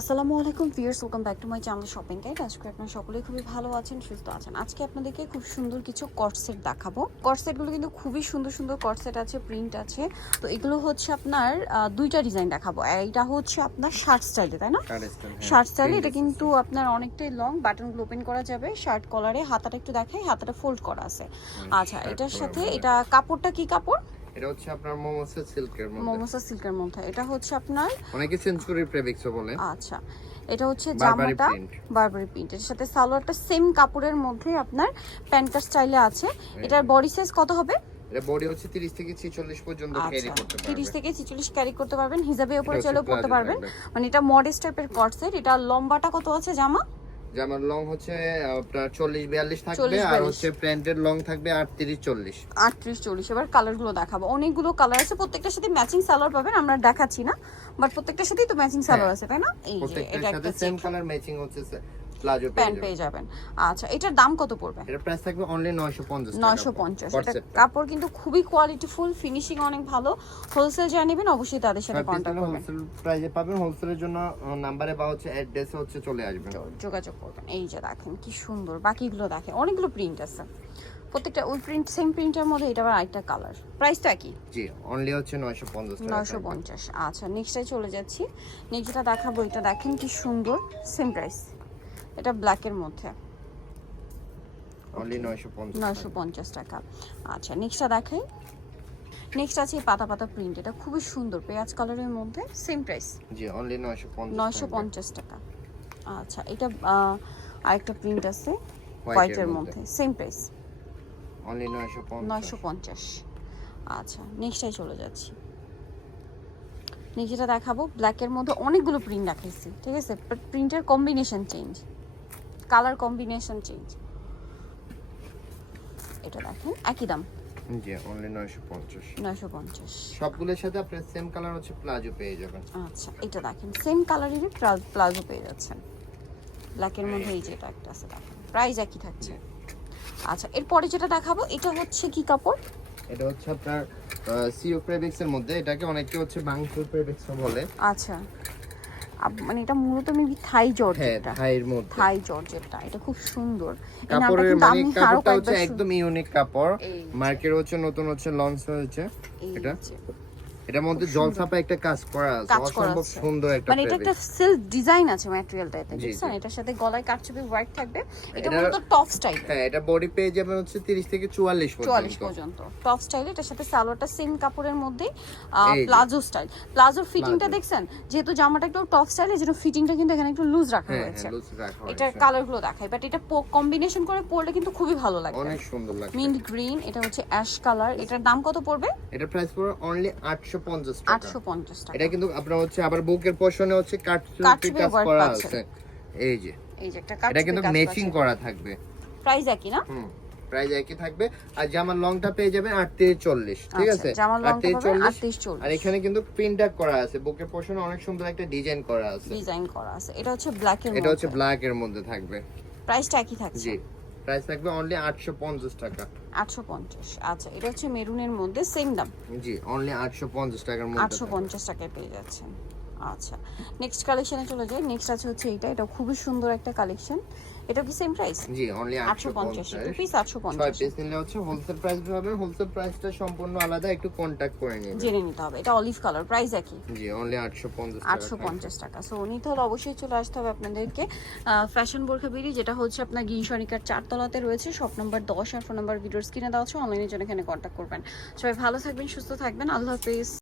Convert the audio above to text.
আসসালামু আলাইকুম viewers welcome back to my channel shopping guide আজকে আপনারা সকলেই খুবই ভালো আছেন সুস্থ আছেন। আজকে আপনাদেরকে খুব সুন্দর কিছু কটসেট দেখাবো। কটসেটগুলো কিন্তু খুবই সুন্দর সুন্দর কটসেট আছে প্রিন্ট আছে। তো এগুলো হচ্ছে আপনার দুইটা ডিজাইন দেখাবো। এইটা হচ্ছে আপনার শার্ট স্টাইলে তাই না? শার্ট স্টাইলে এটা কিন্তু আপনার অনেকটাই লং বাটনগুলো ওপেন করা যাবে। শার্ট কলারে হাতাটা একটু দেখাই হাতাটা ফোল্ড করা আছে। আচ্ছা এটার সাথে এটা কাপড়টা কি কাপড়? এটা হচ্ছে আপনার মোমোসের সিল্কের মধ্যে। মোমোসা সিল্কের মধ্যে। এটা হচ্ছে আপনার অনেকে সেঞ্চুরি প্রেবিক্সও বলে। আচ্ছা। এটা হচ্ছে জামাটা বারবারি প্রিন্ট এর সাথে সালোয়ারটা সেম কাপড়ের মধ্যে আপনার প্যান্টার স্টাইলে আছে। এটার বডি সাইজ কত হবে? এটা বডি হচ্ছে 30 থেকে 46 পর্যন্ত ক্যারি আচ্ছা। করতে পারবে। তিরিশ থেকে ছিচল্লিশ ক্যারি করতে পারবেন। হিসাবে উপরে চলেও পড়তে পারবেন। মানে এটা মডেস্ট টাইপের কটসেট এটা লম্বাটা কত আছে জামা? যেমন লং হচ্ছে আপনার 40 42 থাকবে আর হচ্ছে প্যান্টের লং থাকবে 38 40 আটত্রিশ চল্লিশ। এবার কালারগুলো দেখাবো। অনেকগুলো কালার আছে প্রত্যেকটার সাথে ম্যাচিং সালোয়ার পাবেন আমরা দেখাচ্ছি না বাট প্রত্যেকটার সাথেই তো ম্যাচিং সালোয়ার আছে তাই না? এই যে এটা একটা সেম কালার ম্যাচিং হচ্ছে প্লাজো প্যান্ট পেয়ে যাবেন। আচ্ছা এটার দাম কত পড়বে? এটা প্রাইস থাকবে অনলি 950 টাকা নয়শো পঞ্চাশ। Hot এটা কাপড় কিন্তু খুবই কোয়ালিটিফুল ফিনিশিং অনেক ভালো। হোলসেল যারা নেবেন অবশ্যই তাদের সাথে কন্ট্যাক্ট নিলে করবেন। হোলসেল প্রাইসে পাবেন। হোলসেলের জন্য নাম্বারে বা হচ্ছে অ্যাড্রেসে হচ্ছে চলে আসবেন। যোগাযোগ করবেন। এই যে দেখেন কি সুন্দর। বাকিগুলো দেখেন অনেকগুলো প্রিন্ট আছে। প্রত্যেকটা ওই প্রিন্ট সেম প্রিন্টের মধ্যে এটা আবার আরেকটা কালার প্রাইসটা কি জি অনলি হচ্ছে 950 টাকা নয়শো পঞ্চাশ। আচ্ছা নেক্সটে চলে যাচ্ছি। নেক্সট যেটা দেখাবো এটা দেখেন কি সুন্দর। সেম প্রাইস এটা ব্ল্যাকের মধ্যে। অনলি 950 নয়শো পঞ্চাশ টাকা। আচ্ছা নেক্সটটা দেখাই। নেক্সট আছে পাতা পাতা প্রিন্ট এটা খুবই সুন্দর পেঁয়াজ কালারের মধ্যে সেম প্রাইস জি অনলি 950 নয়শো পঞ্চাশ টাকা। আচ্ছা এটা আরেকটা প্রিন্ট আছে হোয়াইটের মধ্যে। সেম প্রাইস অনলি 950 নয়শো পঞ্চাশ। আচ্ছা নেক্সটাই চলে যাচ্ছি। নেক্সট যেটা দেখাবো ব্ল্যাকের মধ্যে অনেকগুলো প্রিন্ট দেখাইছি ঠিক আছে? প্রিন্টের combination change colour combination change এটা দেখেন একই দাম। জি অনলি 950 নয়শো পঞ্চাশ। সবগুলোর সাথে আপনার সেম কালার হচ্ছে প্লাজো পেয়ে যাবেন। আচ্ছা এটা দেখেন সেম কালারেরই প্লাজো পেয়ে যাচ্ছেন। ব্ল্যাকের মধ্যে এই যে এটা একটা আছে দেখেন প্রাইস একই থাকছে। আচ্ছা এরপরে যেটা দেখাবো এটা হচ্ছে কি কাপড়? এটা হচ্ছে আপনার সিও প্রেবিক্স এর মধ্যে এটাকে অনেকে হচ্ছে বাংসুর প্রেবিক্স বলে। আচ্ছা। মানে এটা মূলত মেবি থাই জর্জেটটা থাইয়ের মধ্যে। থাই জর্জেটটা এটা খুব সুন্দর। কাপড়ের মানে কাপড়টা হচ্ছে একদম ইউনিক কাপড়। মার্কেট হচ্ছে নতুন হচ্ছে লঞ্চ হয়েছে এটা? এটার মধ্যে জলছাপা একটা কাজ করা আছে অসম্ভব সুন্দর একটা মানে এটা একটা। সিল্ক ডিজাইন আছে ম্যাটেরিয়ালটা এতে জি। এটার সাথে গলায় কাটছবি হোয়াইট থাকবে। এটা এটার- মূলত টপ স্টাইল হ্যাঁ এটা বডি পেয়ে যাবেন হচ্ছে 30 থেকে 44 চুয়াল্লিশ পর্যন্ত। পর্যন্ত। টপ স্টাইল এটার সাথে সালোয়ারটা সেম কাপড়ের মধ্যে প্লাজো স্টাইল প্লাজোর ফিটিংটা। দেখছেন? যেহেতু জামাটা একটু টপ স্টাইল এর জন্য ফিটিংটা কিন্তু এখানে একটু লুজ রাখা হ্যাঁ হয়েছে হ্যাঁ এটার হয়েছে। কালারগুলো দেখাই বাট এটা কম্বিনেশন করে পরলে কিন্তু খুবই ভালো লাগে অনেক সুন্দর লাগছে। মিন্ট গ্রিন এটা হচ্ছে অ্যাশ কালার এটার দাম কত পড়বে? এটা প্রাইস পড়বে অনলি 850 টাকা। আটশো পঞ্চাশ টাকা। এটা কিন্তু আপনার হচ্ছে আবার বুকের পোর্শনে হচ্ছে কাটছুপি কাজ করা আছে। এই যে। এই যে একটা এটা কিন্তু ম্যাচিং করা থাকবে। প্রাইস একই না? হুম প্রাইস একই থাকবে। আর জামার লংটা পেয়ে যাবেন 38 40 ঠিক আচ্ছা, আছে? জামার লংটা 38 পাবেন 40 38 40 আর এখানে কিন্তু প্রিন্ট করা আছে। বুকের পোর্শনে অনেক সুন্দর একটা ডিজাইন করা আছে। ডিজাইন করা আছে। এটা হচ্ছে ব্ল্যাক এর এটা হচ্ছে মধ্যে। ব্ল্যাক এর মধ্যে থাকবে। প্রাইসটা একই থাকছে। জি। প্রাইস থাকবে অনলি 850 টাকা। আটশো পঞ্চাশ। আচ্ছা এটা হচ্ছে মেরুনের মধ্যে সেম দাম। জি অনলি 850 টাকার মধ্যে। আটশো পঞ্চাশ টাকায় পেয়ে যাচ্ছেন। আচ্ছা নেক্সট কালেকশনে চলে যাই। নেক্সট আছে হচ্ছে এইটা। এটা খুবই সুন্দর একটা কালেকশন এটা কি সেম প্রাইস জি অনলি আটশো পঞ্চাশ 850 পিস আটশো ছয় পঞ্চাশ। পিস নিলে হচ্ছে হোলসেল প্রাইস হবে। হোলসেল প্রাইসটা সম্পূর্ণ আলাদা একটু কন্টাক্ট করে নেবেন জেনে নিতে হবে। এটা অলিভ কালার প্রাইস একই। জি অনলি 850 টাকা আটশো পঞ্চাশ টাকা। সো নিতে হলে অবশ্যই চলে আসতে হবে আপনাদেরকে ফ্যাশন বোরখা বিড়ি যেটা হচ্ছে আপনার গিনসনিকার চারতলাতে রয়েছে। শপ নাম্বার দশ আর ফোন নাম্বার ভিডিওর স্ক্রিনে দেওয়া আছে। অনলাইনের জন্য এখানে কন্ট্যাক্ট করবেন। সবাই ভালো থাকবেন সুস্থ থাকবেন। আল্লাহ হাফিজ।